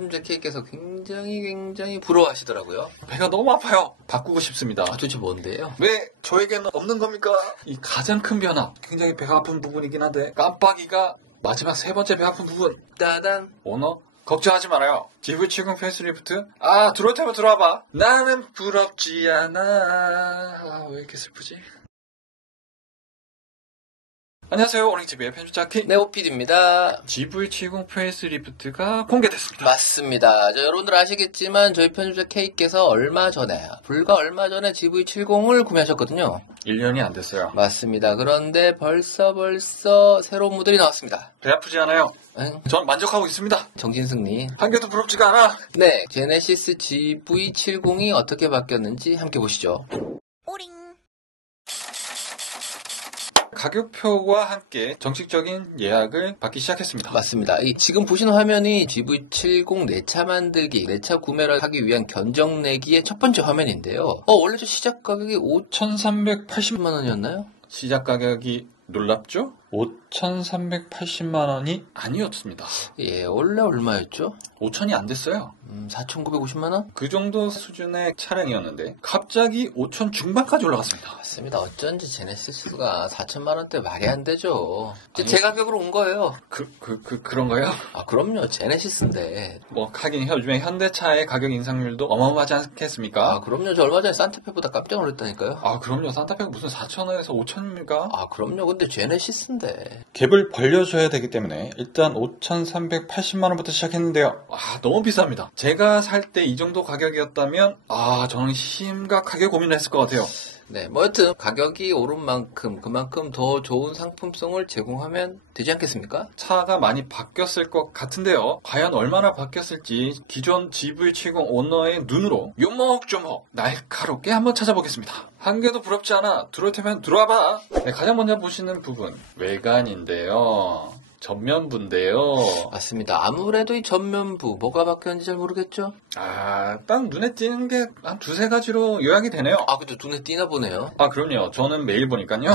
편집자 K께서 굉장히 부러워하시더라고요. 배가 너무 아파요. 바꾸고 싶습니다. 도대체 뭔데요? 왜 저에게는 없는 겁니까? 이 가장 큰 변화, 굉장히 배가 아픈 부분이긴 한데 깜빡이가 마지막 세 번째 배 아픈 부분. 따단. 오너? 걱정하지 말아요. GV70 페이스리프트? 들어올 테면 들어와봐. 나는 부럽지 않아. 왜 이렇게 슬프지? 안녕하세요. 오링TV의 편집자 K. 네, 오피디입니다. GV70 페이스리프트가 공개됐습니다. 맞습니다. 여러분들 아시겠지만 저희 편집자 K께서 불과 얼마 전에 GV70을 구매하셨거든요. 1년이 안 됐어요. 맞습니다. 그런데 벌써 새로운 모델이 나왔습니다. 배 아프지 않아요? 응? 전 만족하고 있습니다. 정진승님. 한 개도 부럽지가 않아. 네, 제네시스 GV70이 어떻게 바뀌었는지 함께 보시죠. 가격표와 함께 정식적인 예약을 받기 시작했습니다. 맞습니다. 지금 보시는 화면이 GV70 내차 만들기, 내차 구매를 하기 위한 견적 내기의 첫 번째 화면인데요. 원래 저 시작 가격이 5,380만 원이었나요? 시작 가격이 놀랍죠? 5,380만 원이 아니었습니다. 예, 원래 얼마였죠? 5천이 안 됐어요. 4,950만 원? 그 정도 수준의 차량이었는데 갑자기 5천 중반까지 올라갔습니다. 맞습니다. 어쩐지 제네시스가 4천만 원대 말이 안 되죠. 제 가격으로 온 거예요. 그런가요? 그럼요. 제네시스인데. 하긴 요즘에 현대차의 가격 인상률도 어마어마하지 않겠습니까? 그럼요. 저 얼마 전에 산타페보다 깜짝 놀랐다니까요. 그럼요. 산타페가 무슨 4천원에서 5천입니까? 그럼요. 근데 제네시스인데. 갭을 벌려줘야 되기 때문에 일단 5,380만 원부터 시작했는데요. 너무 비쌉니다. 제가 살 때 이 정도 가격이었다면 저는 심각하게 고민을 했을 것 같아요. 네, 여튼 가격이 오른 만큼 그만큼 더 좋은 상품성을 제공하면 되지 않겠습니까? 차가 많이 바뀌었을 것 같은데요. 과연 얼마나 바뀌었을지 기존 GV70 오너의 눈으로 요목조목 날카롭게 한번 찾아보겠습니다. 한 개도 부럽지 않아. 들어올 테면 들어와봐. 네, 가장 먼저 보시는 부분 외관인데요. 전면부인데요. 맞습니다. 아무래도 이 전면부 뭐가 바뀌었는지 잘 모르겠죠? 딱 눈에 띄는 게 한 두세 가지로 요약이 되네요. 근데 눈에 띄나 보네요. 그럼요. 저는 매일 보니까요.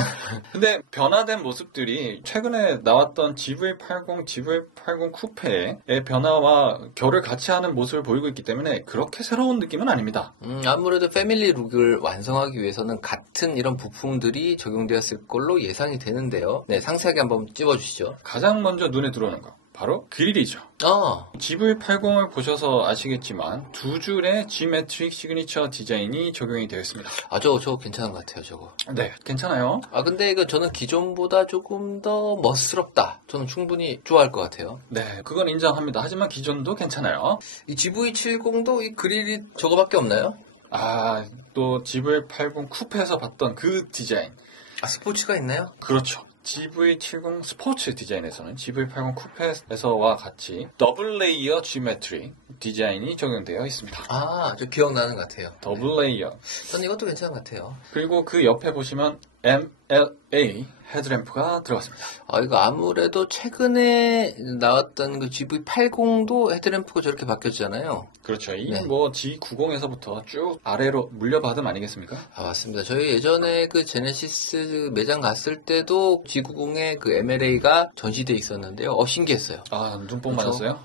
근데 변화된 모습들이 최근에 나왔던 GV80, GV80 쿠페의 변화와 결을 같이 하는 모습을 보이고 있기 때문에 그렇게 새로운 느낌은 아닙니다. 아무래도 패밀리 룩을 완성하기 위해서는 같은 이런 부품들이 적용되었을 걸로 예상이 되는데요. 네, 상세하게 한번 찝어주시죠. 가장 먼저 눈에 들어오는 거 바로 그릴이죠. GV80을 보셔서 아시겠지만 두 줄의 G메트릭 시그니처 디자인이 적용이 되어 있습니다. 저거 괜찮은 것 같아요, 저거. 네, 괜찮아요. 근데 저는 기존보다 조금 더 멋스럽다. 저는 충분히 좋아할 것 같아요. 네, 그건 인정합니다. 하지만 기존도 괜찮아요. 이 GV70도 이 그릴이 저거밖에 없나요? 또 GV80 쿠페에서 봤던 그 디자인. 스포츠가 있나요? 그렇죠. GV70 스포츠 디자인에서는 GV80 쿠페에서와 같이 더블 레이어 G메트릭 디자인이 적용되어 있습니다. 저 기억나는 것 같아요. 더블 레이어. 저는 이것도 괜찮은 것 같아요. 그리고 그 옆에 보시면 MLA 헤드램프가 들어갔습니다. 이거 아무래도 최근에 나왔던 그 GV80도 헤드램프가 저렇게 바뀌었잖아요. 그렇죠. 네. G90에서부터 쭉 아래로 물려받음 아니겠습니까? 맞습니다. 저희 예전에 그 제네시스 매장 갔을 때도 G90에 그 MLA가 전시되어 있었는데요. 신기했어요. 눈뽕 맞았어요?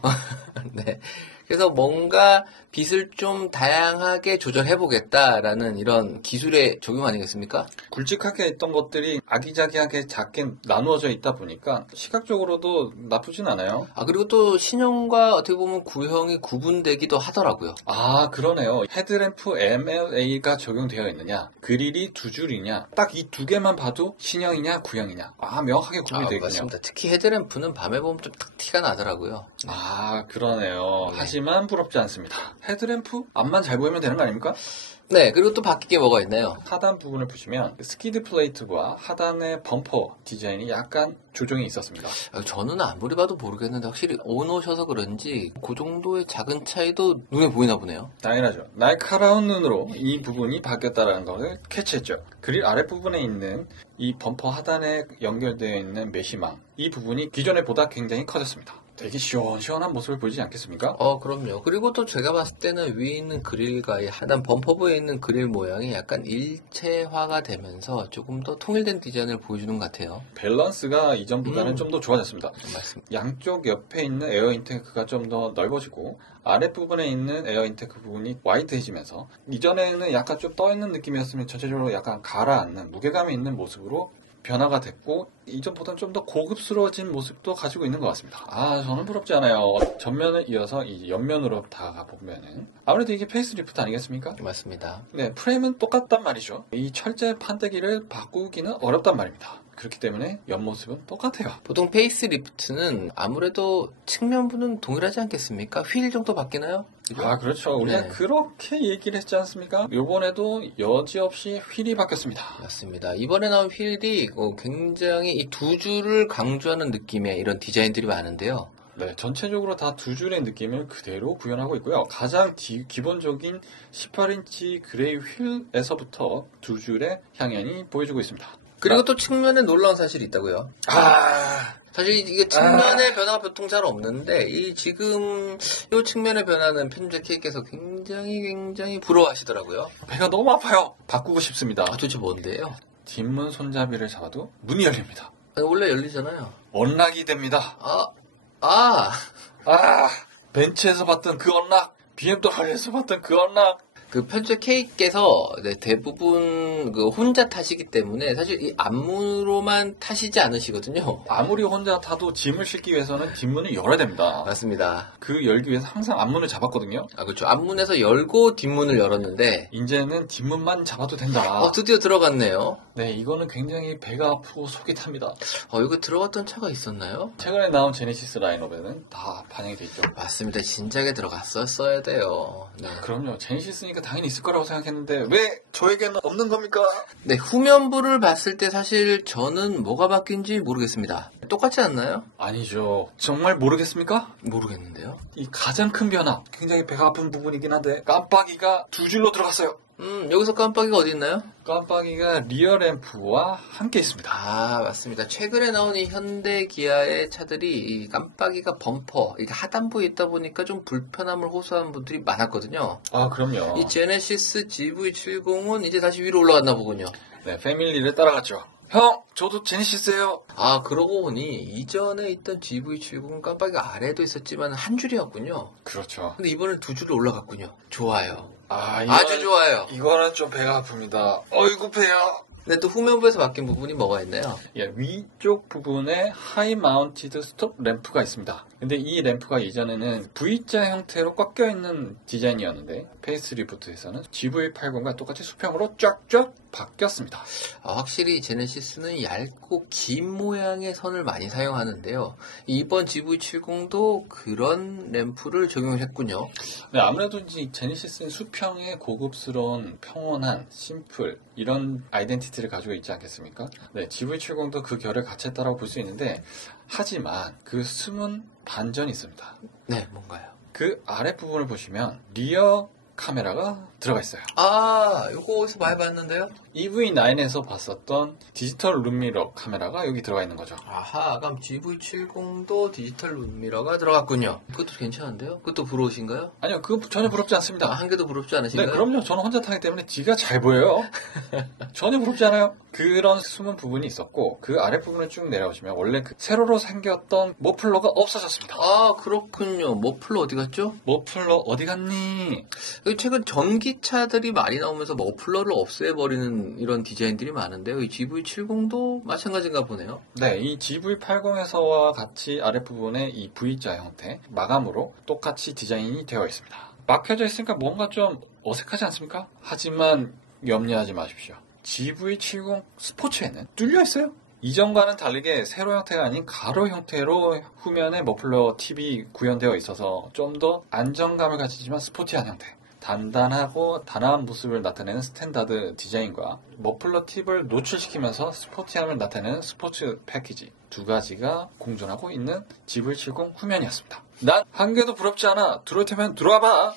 네. 그래서 뭔가 빛을 좀 다양하게 조절해보겠다라는 이런 기술의 적용 아니겠습니까? 굵직하게 있던 것들이 아기자기하게 작게 나누어져 있다 보니까 시각적으로도 나쁘진 않아요. 그리고 또 신형과 어떻게 보면 구형이 구분되기도 하더라고요. 그러네요. 헤드램프 MLA가 적용되어 있느냐, 그릴이 두 줄이냐, 딱 이 두 개만 봐도 신형이냐 구형이냐 명확하게 구분이 되겠군요. 맞습니다. 특히 헤드램프는 밤에 보면 좀 딱 티가 나더라고요. 그러네요. 네. 하지만 부럽지 않습니다. 헤드램프 앞만 잘 보이면 되는 거 아닙니까? 네, 그리고 또 바뀐 게 뭐가 있나요? 하단 부분을 보시면 스키드 플레이트와 하단의 범퍼 디자인이 약간 조정이 있었습니다. 저는 아무리 봐도 모르겠는데 확실히 오너셔서 그런지 그 정도의 작은 차이도 눈에 보이나 보네요. 당연하죠. 날카로운 눈으로 이 부분이 바뀌었다는 것을 캐치했죠. 그릴 아랫부분에 있는 이 범퍼 하단에 연결되어 있는 메시망, 이 부분이 기존에 보다 굉장히 커졌습니다. 되게 시원시원한 모습을 보이지 않겠습니까? 그럼요. 그리고 또 제가 봤을 때는 위에 있는 그릴과 이 하단 범퍼부에 있는 그릴 모양이 약간 일체화가 되면서 조금 더 통일된 디자인을 보여주는 것 같아요. 밸런스가 이전보다는 좀 더 좋아졌습니다. 맞습니다. 양쪽 옆에 있는 에어 인테이크가 좀 더 넓어지고 아랫부분에 있는 에어 인테이크 부분이 와이드해지면서 이전에는 약간 좀 떠있는 느낌이었으면 전체적으로 약간 가라앉는 무게감이 있는 모습으로 변화가 됐고 이전보다는 좀 더 고급스러워진 모습도 가지고 있는 것 같습니다. 저는 부럽지 않아요. 전면을 이어서 이 옆면으로 다 가보면은 아무래도 이게 페이스리프트 아니겠습니까? 맞습니다. 네, 프레임은 똑같단 말이죠. 이 철제 판때기를 바꾸기는 어렵단 말입니다. 그렇기 때문에 옆모습은 똑같아요. 보통 페이스리프트는 아무래도 측면부는 동일하지 않겠습니까? 휠 정도 바뀌나요? 그죠? 그렇죠. 우리가 네. 그렇게 얘기를 했지 않습니까? 요번에도 여지없이 휠이 바뀌었습니다. 맞습니다. 이번에 나온 휠이 굉장히 이 두 줄을 강조하는 느낌의 이런 디자인들이 많은데요. 네, 전체적으로 다 두 줄의 느낌을 그대로 구현하고 있고요. 가장 기본적인 18인치 그레이 휠에서부터 두 줄의 향연이 보여주고 있습니다. 그리고 또 측면에 놀라운 사실이 있다고요. 사실 이게 측면의 변화가 보통 잘 없는데 지금 이 측면의 변화는 편집자 K께서 굉장히 부러워하시더라고요. 배가 너무 아파요. 바꾸고 싶습니다. 도대체 뭔데요? 뒷문 손잡이를 잡아도 문이 열립니다. 원래 열리잖아요. 언락이 됩니다. 벤츠에서 봤던 그 언락, BMW에서 봤던 그 언락. 그 편집자 K께서 대부분 혼자 타시기 때문에 사실 이 앞문으로만 타시지 않으시거든요. 아무리 혼자 타도 짐을 싣기 위해서는 뒷문을 열어야 됩니다. 맞습니다. 그 열기 위해서 항상 앞문을 잡았거든요. 그렇죠. 앞문에서 열고 뒷문을 열었는데 이제는 뒷문만 잡아도 된다. 드디어 들어갔네요. 네, 이거는 굉장히 배가 아프고 속이 탑니다. 이거 들어갔던 차가 있었나요? 최근에 나온 제네시스 라인업에는 다 반영이 돼 있죠. 맞습니다. 진작에 들어갔었어야 돼요. 네. 그럼요. 제네시스니까 당연히 있을 거라고 생각했는데 왜 저에게는 없는 겁니까? 네, 후면부를 봤을 때 사실 저는 뭐가 바뀐지 모르겠습니다. 똑같지 않나요? 아니죠. 정말 모르겠습니까? 모르겠는데요. 이 가장 큰 변화, 굉장히 배가 아픈 부분이긴 한데 깜빡이가 두 줄로 들어갔어요. 여기서 깜빡이가 어디 있나요? 깜빡이가 리어 램프와 함께 있습니다. 맞습니다. 최근에 나온 이 현대 기아의 차들이 이 깜빡이가 범퍼, 이게 하단부에 있다 보니까 좀 불편함을 호소하는 분들이 많았거든요. 그럼요. 이 제네시스 GV70은 이제 다시 위로 올라갔나 보군요. 네, 패밀리를 따라갔죠. 형, 저도 제네시스예요. 그러고 보니 이전에 있던 GV70은 깜빡이가 아래도 있었지만 한 줄이었군요. 그렇죠. 근데 이번엔 두 줄로 올라갔군요. 좋아요. 이거는, 아주 좋아요. 이거는 좀 배가 아픕니다. 어이구 배야. 근데 또 후면부에서 바뀐 부분이 뭐가 있나요? 위쪽 부분에 하이 마운티드 스톱 램프가 있습니다. 근데 이 램프가 이전에는 V자 형태로 꽉 껴있는 디자인이었는데 페이스리프트에서는 GV80과 똑같이 수평으로 쫙쫙 바뀌었습니다. 확실히 제네시스는 얇고 긴 모양의 선을 많이 사용하는데요. 이번 GV70도 그런 램프를 적용을 했군요. 네, 아무래도 이제 제네시스는 수평의 고급스러운 평온한 심플 이런 아이덴티티를 가지고 있지 않겠습니까? 네, GV70도 그 결을 갖췄다고 볼 수 있는데 하지만 그 숨은 반전이 있습니다. 네, 뭔가요? 그 아랫부분을 보시면 리어 카메라가 들어가 있어요. 이거 어디서 많이 봤는데요? EV9에서 봤었던 디지털 룸미러 카메라가 여기 들어가 있는 거죠. 그럼 GV70도 디지털 룸미러가 들어갔군요. 그것도 괜찮은데요? 그것도 부러우신가요? 아니요, 그거 전혀 부럽지 않습니다. 한 개도 부럽지 네, 않으신가요? 그럼요. 저는 혼자 타기 때문에 뒤가 잘 보여요. 전혀 부럽지 않아요. 그런 숨은 부분이 있었고 그 아랫부분을 쭉 내려오시면 원래 그 세로로 생겼던 머플러가 없어졌습니다. 그렇군요. 머플러 어디 갔죠? 머플러 어디 갔니? 최근 전기차들이 많이 나오면서 머플러를 없애버리는 이런 디자인들이 많은데요. 이 GV70도 마찬가지인가 보네요. 네, 이 GV80에서와 같이 아랫부분에 이 V자 형태 마감으로 똑같이 디자인이 되어 있습니다. 막혀져 있으니까 뭔가 좀 어색하지 않습니까? 하지만 염려하지 마십시오. GV70 스포츠에는 뚫려 있어요. 이전과는 다르게 세로 형태가 아닌 가로 형태로 후면에 머플러 팁이 구현되어 있어서 좀 더 안정감을 가지지만 스포티한 형태. 단단하고 단아한 모습을 나타내는 스탠다드 디자인과 머플러 팁을 노출시키면서 스포티함을 나타내는 스포츠 패키지 두 가지가 공존하고 있는 GV70 후면이었습니다. 난 한 개도 부럽지 않아. 들어올 테면 들어와봐.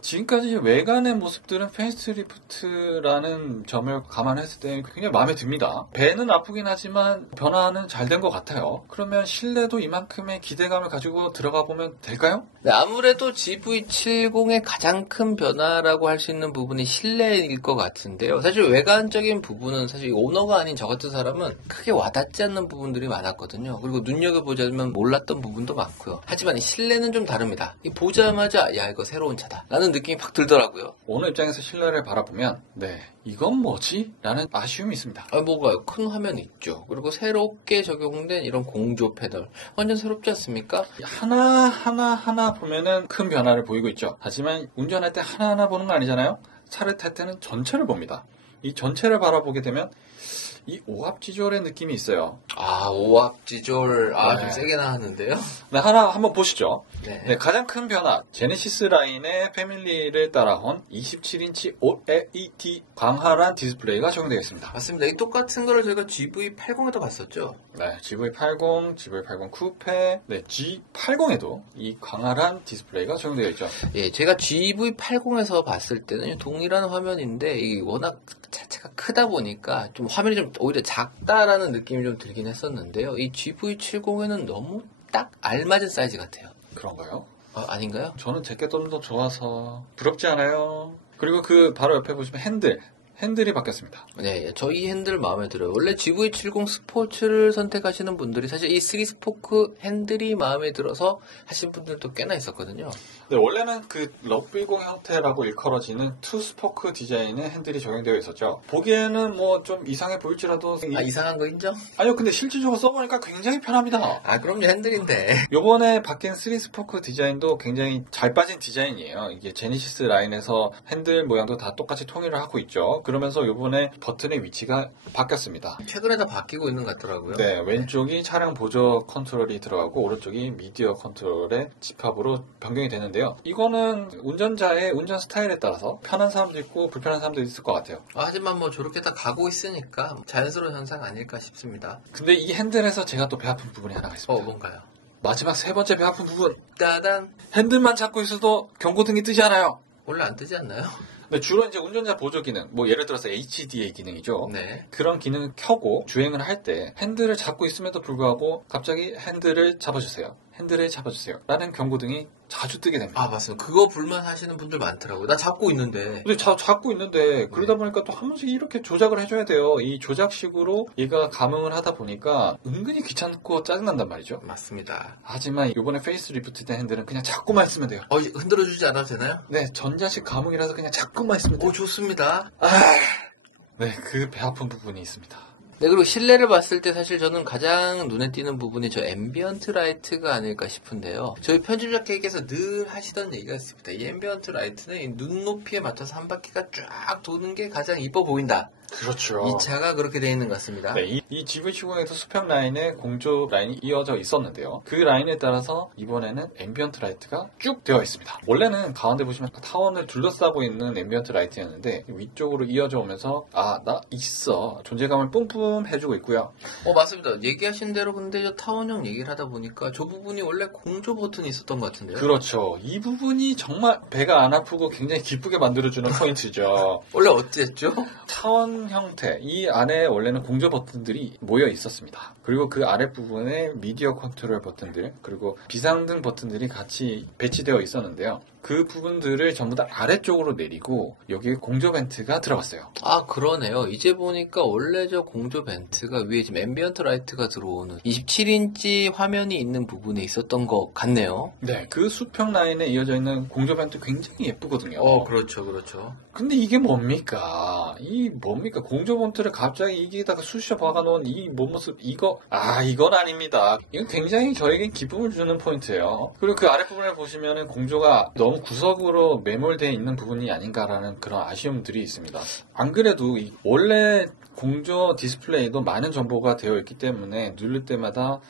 지금까지 외관의 모습들은 페이스리프트라는 점을 감안했을 때 굉장히 마음에 듭니다. 배는 아프긴 하지만 변화는 잘 된 것 같아요. 그러면 실내도 이만큼의 기대감을 가지고 들어가 보면 될까요? 네, 아무래도 GV70의 가장 큰 변화라고 할 수 있는 부분이 실내일 것 같은데요. 사실 외관적인 부분은 사실 오너가 아닌 저 같은 사람은 크게 와닿지 않는 부분들이 많았거든요. 그리고 눈여겨보자면 몰랐던 부분도 많고요. 하지만 이 실내는 좀 다릅니다. 이 보자마자 야 이거 새로운 차다 라는 느낌이 팍 들더라고요. 오너 입장에서 실내를 바라보면 네 이건 뭐지? 라는 아쉬움이 있습니다. 뭐가요? 큰 화면이 있죠. 그리고 새롭게 적용된 이런 공조 패널 완전 새롭지 않습니까? 하나 보면은 큰 변화를 보이고 있죠. 하지만 운전할 때 하나하나 보는 거 아니잖아요. 차를 탈 때는 전체를 봅니다. 이 전체를 바라보게 되면 이 오합지졸의 느낌이 있어요. 오합지졸. 좀 네. 세게 나왔는데요. 네, 하나 한번 보시죠. 네. 네, 가장 큰 변화, 제네시스 라인의 패밀리를 따라온 27인치 OLED 광활한 디스플레이가 적용되어 있습니다. 맞습니다. 이 똑같은 거를 저희가 GV80에도 봤었죠. 네, GV80, GV80 쿠페, 네, G80에도 이 광활한 디스플레이가 적용되어 있죠. 예, 제가 GV80에서 봤을 때는 동일한 화면인데 이 워낙 자체가 크다 보니까 좀 화면이 좀 오히려 작다라는 느낌이 좀 들긴 했었는데요. 이 GV70에는 너무 딱 알맞은 사이즈 같아요. 그런가요? 아닌가요? 저는 제게 좀 더 좋아서 부럽지 않아요. 그리고 그 바로 옆에 보시면 핸들이 바뀌었습니다. 네, 저희 핸들 마음에 들어요. 원래 GV70 스포츠를 선택하시는 분들이 사실 이 3스포크 핸들이 마음에 들어서 하신 분들도 꽤나 있었거든요. 네, 원래는 그 럭비공 형태라고 일컬어지는 투스포크 디자인의 핸들이 적용되어 있었죠. 보기에는 뭐 좀 이상해 보일지라도 이상한 거 인정? 아니요, 근데 실질적으로 써보니까 굉장히 편합니다. 그럼요, 핸들인데. 요번에 바뀐 3스포크 디자인도 굉장히 잘 빠진 디자인이에요. 이게 제네시스 라인에서 핸들 모양도 다 똑같이 통일을 하고 있죠. 그러면서 요번에 버튼의 위치가 바뀌었습니다. 최근에 다 바뀌고 있는 것 같더라고요. 네, 왼쪽이 차량 보조 컨트롤이 들어가고 오른쪽이 미디어 컨트롤의 집합으로 변경이 되는데요. 이거는 운전자의 운전 스타일에 따라서 편한 사람도 있고 불편한 사람도 있을 것 같아요. 하지만 뭐 저렇게 다 가고 있으니까 자연스러운 현상 아닐까 싶습니다. 근데 이 핸들에서 제가 또 배 아픈 부분이 하나가 있습니다. 뭔가요? 마지막 세 번째 배 아픈 부분. 따단. 핸들만 잡고 있어도 경고등이 뜨지 않아요. 원래 안 뜨지 않나요? 네, 주로 이제 운전자 보조 기능, 뭐 예를 들어서 HD의 기능이죠. 네. 그런 기능을 켜고 주행을 할 때 핸들을 잡고 있음에도 불구하고 갑자기 핸들을 잡아주세요. 라는 경고등이 자주 뜨게 됩니다. 맞습니다. 그거 불만하시는 분들 많더라고요. 나 잡고 있는데. 근데 잡고 있는데 그러다 보니까 또 한 번씩 이렇게 조작을 해줘야 돼요. 이 조작식으로 얘가 감응을 하다 보니까 은근히 귀찮고 짜증난단 말이죠. 맞습니다. 하지만 이번에 페이스 리프트된 핸들은 그냥 잡고만 있으면 돼요. 흔들어주지 않아도 되나요? 네, 전자식 감응이라서 그냥 잡고만 있으면 돼요. 좋습니다. 네, 그 배 아픈 부분이 있습니다. 네, 그리고 실내를 봤을 때 사실 저는 가장 눈에 띄는 부분이 저 앰비언트 라이트가 아닐까 싶은데요. 저희 편집자께서 늘 하시던 얘기가 있습니다. 이 앰비언트 라이트는 이 눈높이에 맞춰서 한 바퀴가 쫙 도는 게 가장 이뻐 보인다. 그렇죠. 이 차가 그렇게 되어 있는 것 같습니다. 네, 이 GV70에도 수평 라인에 공조 라인이 이어져 있었는데요. 그 라인에 따라서 이번에는 앰비언트 라이트가 쭉 되어 있습니다. 원래는 가운데 보시면 타원을 둘러싸고 있는 앰비언트 라이트였는데 위쪽으로 이어져 오면서 나 있어 존재감을 뿜뿜 해주고 있고요. 맞습니다. 얘기하신 대로 근데 저 타원형 얘기를 하다 보니까 저 부분이 원래 공조 버튼이 있었던 것 같은데요. 그렇죠. 이 부분이 정말 배가 안 아프고 굉장히 기쁘게 만들어주는 포인트죠. 원래 어땠죠? 타원 형태, 이 안에 원래는 공조 버튼들이 모여 있었습니다. 그리고 그 아랫부분에 미디어 컨트롤 버튼들, 그리고 비상등 버튼들이 같이 배치되어 있었는데요. 그 부분들을 전부 다 아래쪽으로 내리고 여기에 공조 벤트가 들어갔어요. 그러네요. 이제 보니까 원래 저 공조 벤트가 위에 지금 앰비언트 라이트가 들어오는 27인치 화면이 있는 부분에 있었던 것 같네요. 네, 그 수평 라인에 이어져 있는 공조 벤트 굉장히 예쁘거든요. 그렇죠. 근데 이게 뭡니까? 공조 벤트를 갑자기 이게다가 쑤셔 박아놓은 이 모습, 이건 아닙니다. 이건 굉장히 저에겐 기쁨을 주는 포인트예요. 그리고 그 아랫부분을 보시면은 공조가 너무 구석으로 매몰되어 있는 부분이 아닌가라는 그런 아쉬움들이 있습니다. 안 그래도 원래 공조 디스플레이도 많은 정보가 되어 있기 때문에 누를 때마다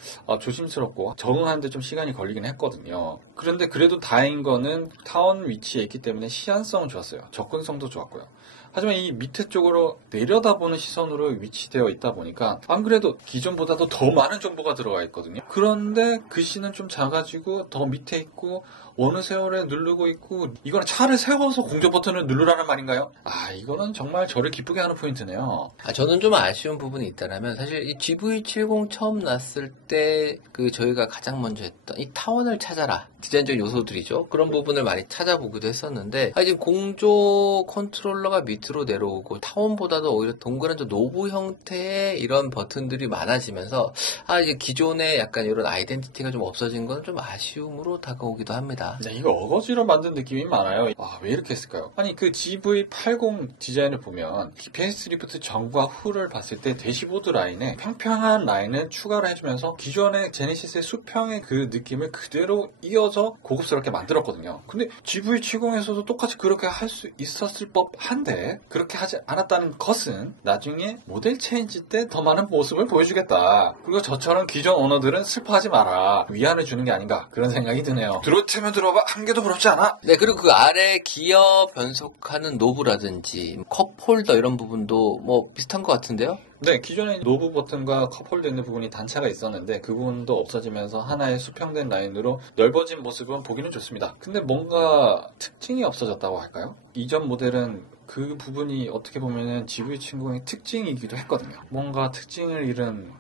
조심스럽고 적응하는데 좀 시간이 걸리긴 했거든요. 그런데 그래도 다행인 거는 타원 위치에 있기 때문에 시안성은 좋았어요. 접근성도 좋았고요. 하지만 이 밑에 쪽으로 내려다보는 시선으로 위치되어 있다 보니까 안 그래도 기존보다도 더 많은 정보가 들어가 있거든요. 그런데 글씨는 좀 작아지고 더 밑에 있고 어느 세월에 누르고 있고 이거는 차를 세워서 공조 버튼을 누르라는 말인가요? 이거는 정말 저를 기쁘게 하는 포인트네요. 저는 좀 아쉬운 부분이 있다면 사실 이 GV70 처음 났을 때 저희가 가장 먼저 했던 이 타원을 찾아라 디자인적 요소들이죠. 그런 부분을 많이 찾아보기도 했었는데 지금 공조 컨트롤러가 밑으로 내려오고 타원보다도 오히려 동그란 노브 형태의 이런 버튼들이 많아지면서 이제 기존의 약간 이런 아이덴티티가 좀 없어진 건 좀 아쉬움으로 다가오기도 합니다. 네, 이거 어거지로 만든 느낌이 많아요. 왜 이렇게 했을까요? 아니 그 GV80 디자인을 보면 페이스리프트 전과 후를 봤을 때 대시보드 라인에 평평한 라인을 추가를 해주면서 기존의 제네시스의 수평의 그 느낌을 그대로 이어서 고급스럽게 만들었거든요. 근데 GV70에서도 똑같이 그렇게 할 수 있었을 법한데 그렇게 하지 않았다는 것은 나중에 모델 체인지 때 더 많은 모습을 보여주겠다. 그리고 저처럼 기존 오너들은 슬퍼하지 마라. 위안을 주는 게 아닌가 그런 생각이 드네요. 들어오면 들어봐 한 개도 부럽지 않아. 네, 그리고 그 아래 기어 변속하는 노브라든지 컵홀더 이런 부분도 뭐 비슷한 것 같은데요? 네, 기존에 노브 버튼과 컵홀더 있는 부분이 단차가 있었는데 그 부분도 없어지면서 하나의 수평된 라인으로 넓어진 모습은 보기는 좋습니다. 근데 뭔가 특징이 없어졌다고 할까요? 이전 모델은 그 부분이 어떻게 보면은 GV70의 특징이기도 했거든요. 뭔가 특징을 잃은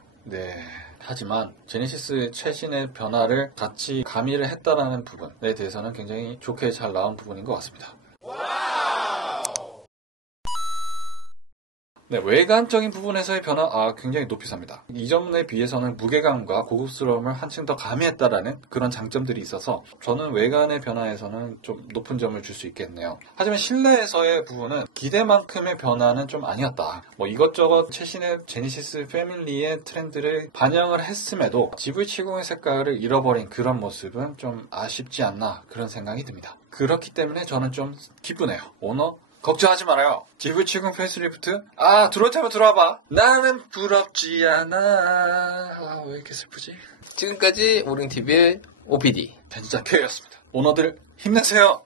하지만 제네시스 최신의 변화를 같이 가미를 했다라는 부분에 대해서는 굉장히 좋게 잘 나온 부분인 것 같습니다. 네, 외관적인 부분에서의 변화, 굉장히 높이 삽니다. 이전에 비해서는 무게감과 고급스러움을 한층 더 가미했다라는 그런 장점들이 있어서 저는 외관의 변화에서는 좀 높은 점을 줄 수 있겠네요. 하지만 실내에서의 부분은 기대만큼의 변화는 좀 아니었다. 이것저것 최신의 제네시스 패밀리의 트렌드를 반영을 했음에도 GV70의 색깔을 잃어버린 그런 모습은 좀 아쉽지 않나 그런 생각이 듭니다. 그렇기 때문에 저는 좀 기쁘네요. 오너 걱정하지 말아요. GV70 페이스리프트? 들어왔다면 들어와봐. 나는 부럽지 않아. 왜 이렇게 슬프지? 지금까지 오링TV의 OPD 벤자표였습니다. 오너들 힘내세요.